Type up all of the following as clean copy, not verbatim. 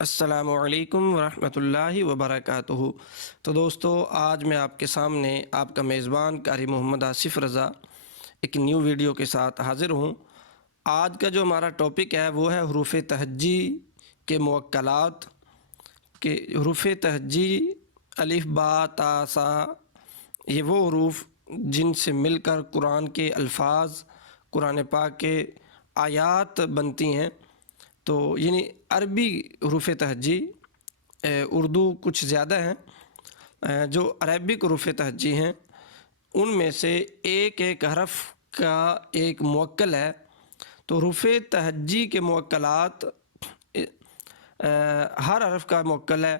السلام علیکم ورحمۃ اللہ وبرکاتہ۔ تو دوستو، آج میں آپ کے سامنے آپ کا میزبان قاری محمد آصف رضا ایک نیو ویڈیو کے ساتھ حاضر ہوں۔ آج کا جو ہمارا ٹاپک ہے وہ ہے حروف تہجی کے موکلات کہ حروف تہجی الف با تا سا، یہ وہ حروف جن سے مل کر قرآن کے الفاظ، قرآن پاک کے آیات بنتی ہیں۔ تو یعنی عربی حروف تہجی، اردو کچھ زیادہ ہیں، جو عربک حروف تہجی ہیں ان میں سے ایک ایک حرف کا ایک موکل ہے۔ تو حروف تہجی کے موکلات ہر حرف کا موکل ہے،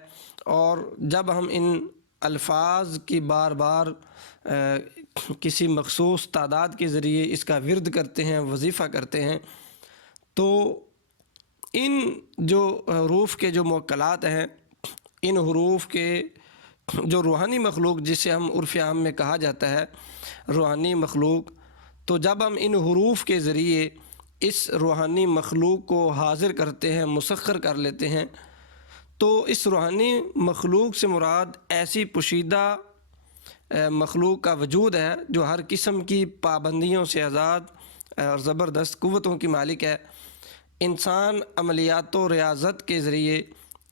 اور جب ہم ان الفاظ کی بار بار کسی مخصوص تعداد کے ذریعے اس کا ورد کرتے ہیں، وظیفہ کرتے ہیں، تو ان جو حروف کے جو موکلات ہیں، ان حروف کے جو روحانی مخلوق جسے ہم عرف عام میں کہا جاتا ہے روحانی مخلوق، تو جب ہم ان حروف کے ذریعے اس روحانی مخلوق کو حاضر کرتے ہیں، مسخر کر لیتے ہیں، تو اس روحانی مخلوق سے مراد ایسی پوشیدہ مخلوق کا وجود ہے جو ہر قسم کی پابندیوں سے آزاد اور زبردست قوتوں کی مالک ہے۔ انسان عملیات و ریاضت کے ذریعے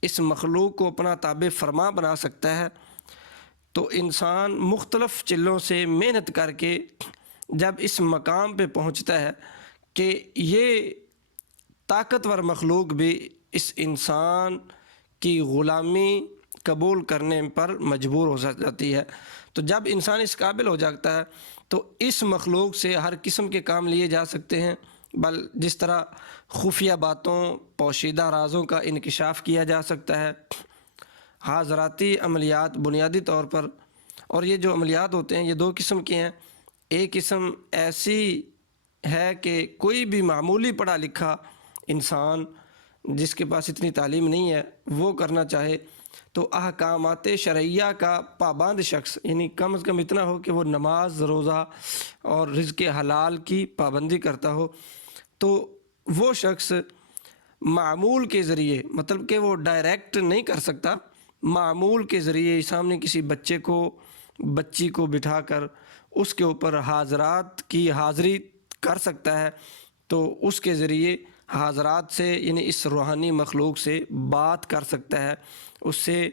اس مخلوق کو اپنا تابع فرما بنا سکتا ہے۔ تو انسان مختلف چلوں سے محنت کر کے جب اس مقام پہ پہنچتا ہے کہ یہ طاقتور مخلوق بھی اس انسان کی غلامی قبول کرنے پر مجبور ہو جاتی ہے، تو جب انسان اس قابل ہو جاتا ہے تو اس مخلوق سے ہر قسم کے کام لیے جا سکتے ہیں، جس طرح خفیہ باتوں، پوشیدہ رازوں کا انکشاف کیا جا سکتا ہے، حاضراتی عملیات بنیادی طور پر۔ اور یہ جو عملیات ہوتے ہیں یہ دو قسم کے ہیں۔ ایک قسم ایسی ہے کہ کوئی بھی معمولی پڑھا لکھا انسان جس کے پاس اتنی تعلیم نہیں ہے وہ کرنا چاہے تو احکامات شرعیہ کا پابند شخص، یعنی کم از کم اتنا ہو کہ وہ نماز، روزہ اور رزق حلال کی پابندی کرتا ہو، تو وہ شخص معمول کے ذریعے، مطلب کہ وہ ڈائریکٹ نہیں کر سکتا، معمول کے ذریعے سامنے کسی بچی کو بٹھا کر اس کے اوپر حاضرات کی حاضری کر سکتا ہے، تو اس کے ذریعے حاضرات سے، یعنی اس روحانی مخلوق سے بات کر سکتا ہے، اس سے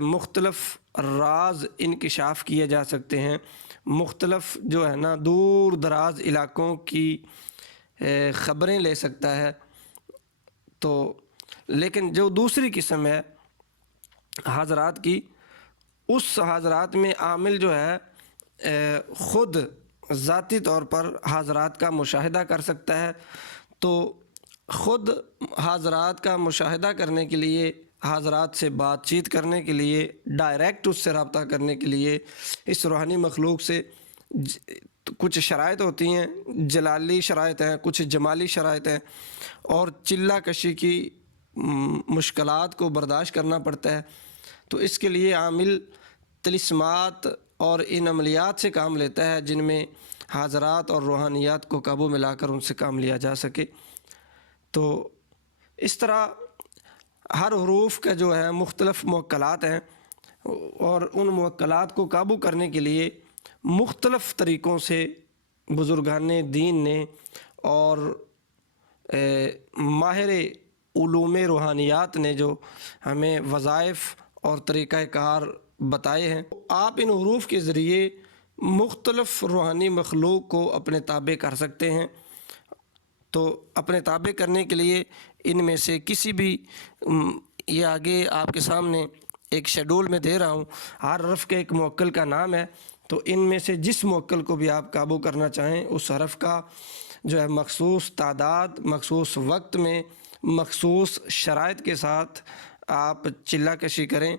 مختلف راز انکشاف کیے جا سکتے ہیں، مختلف جو ہے نا دور دراز علاقوں کی خبریں لے سکتا ہے۔ تو لیکن جو دوسری قسم ہے حاضرات کی، اس حاضرات میں عامل جو ہے خود ذاتی طور پر حاضرات کا مشاہدہ کر سکتا ہے، تو خود حاضرات کا مشاہدہ کرنے کے لیے، حاضرات سے بات چیت کرنے کے لیے، ڈائریکٹ اس سے رابطہ کرنے کے لیے اس روحانی مخلوق سے کچھ شرائط ہوتی ہیں، جلالی شرائط ہیں، کچھ جمالی شرائط ہیں، اور چلہ کشی کی مشکلات کو برداشت کرنا پڑتا ہے۔ تو اس کے لیے عامل طلسمات اور ان عملیات سے کام لیتا ہے جن میں حاضرات اور روحانیات کو قابو میں لا کر ان سے کام لیا جا سکے۔ تو اس طرح ہر حروف کا جو ہے مختلف موکلات ہیں، اور ان موکلات کو قابو کرنے کے لیے مختلف طریقوں سے بزرگان دین نے اور ماہر علوم روحانیات نے جو ہمیں وظائف اور طریقہ کار بتائے ہیں، آپ ان حروف کے ذریعے مختلف روحانی مخلوق کو اپنے تابع کر سکتے ہیں۔ تو اپنے تابع کرنے کے لیے ان میں سے کسی بھی، یہ آگے آپ کے سامنے ایک شیڈول میں دے رہا ہوں، ہر حرف کے ایک موکل کا نام ہے، تو ان میں سے جس موکل کو بھی آپ قابو کرنا چاہیں اس حرف کا جو ہے مخصوص تعداد، مخصوص وقت میں، مخصوص شرائط کے ساتھ آپ چلہ کشی کریں،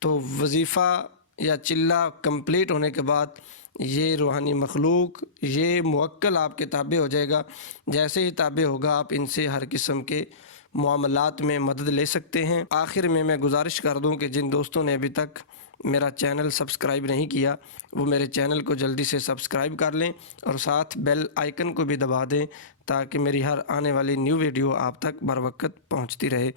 تو وظیفہ یا چلہ کمپلیٹ ہونے کے بعد یہ روحانی مخلوق، یہ موکل آپ کے تابع ہو جائے گا۔ جیسے ہی تابع ہوگا آپ ان سے ہر قسم کے معاملات میں مدد لے سکتے ہیں۔ آخر میں گزارش کر دوں کہ جن دوستوں نے ابھی تک میرا چینل سبسکرائب نہیں کیا وہ میرے چینل کو جلدی سے سبسکرائب کر لیں، اور ساتھ بیل آئیکن کو بھی دبا دیں تاکہ میری ہر آنے والی نیو ویڈیو آپ تک بر وقت پہنچتی رہے۔